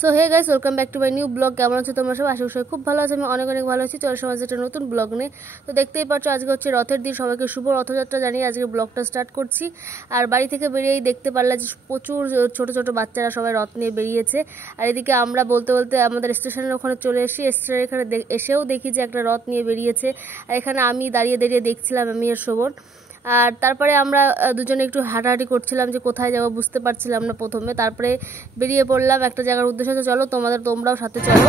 So hey guys, welcome back to my new blog. কেমন আছো তোমরা সব? আশা করি খুব ভালো আছো। আমি অনেক ভালো আছি। চলো সমাজে একটা নতুন ব্লগ নিয়ে। তো দেখতেই পাচ্ছ আজকে হচ্ছে রথের দিন। সবাইকে শুভ রথযাত্রা জানিয়ে আজকে ব্লগটা স্টার্ট করছি। আর বাড়ি থেকে বেরিয়েই দেখতে পারলে যে প্রচুর ছোট ছোট বাচ্চারা সবাই রথ নিয়ে বেরিয়েছে। আর এদিকে আমরা বলতে বলতে আমাদের স্টেশনের ওখানে চলে এসেছি। স্টেশনের এখানে এসেও দেখি যে একটা রথ নিয়ে বেরিয়েছে। আর এখানে আমি দাঁড়িয়ে দাঁড়িয়ে দেখছিলাম, আমি আর শোভন। আর তারপরে আমরা দুজনে একটু হাঁটাহাঁটি করছিলাম যে কোথায় যাবো বুঝতে পারছিলাম না প্রথমে। তারপরে বেরিয়ে পড়লাম একটা জায়গার উদ্দেশ্যে। চলো তোমরাও সাথে চলো।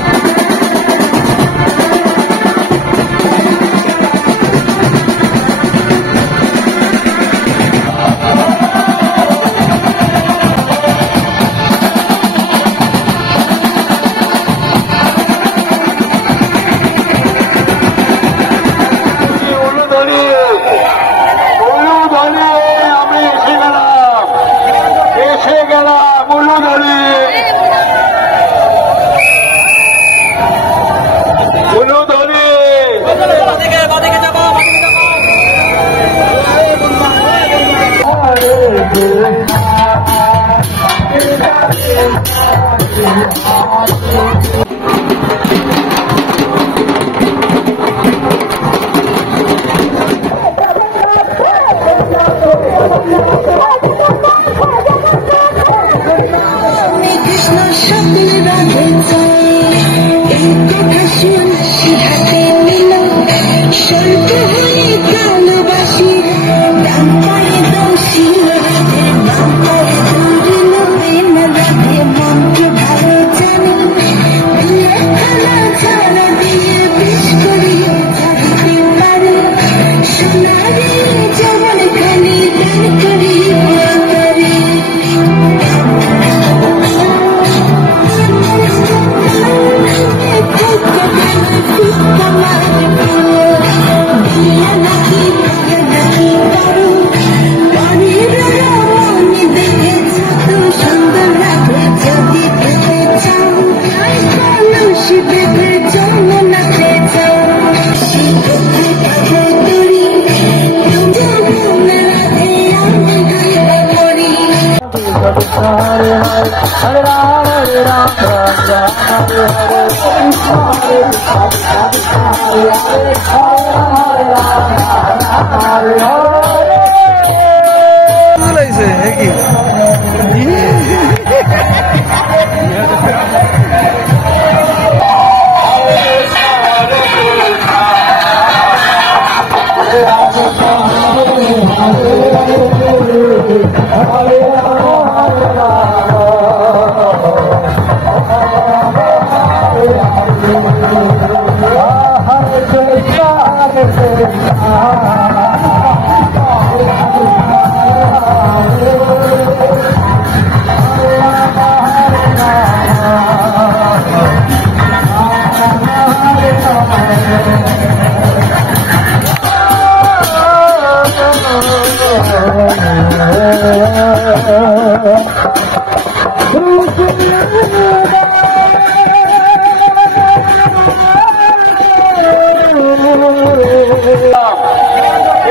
Hare Ram, Hare Ram, Ram Ram, Hare Hare, Hare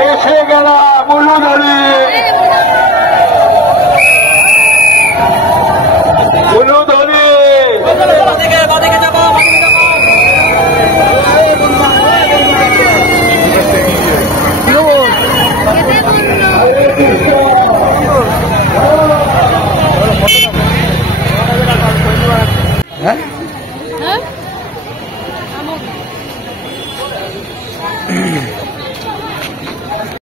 এসে গেলাম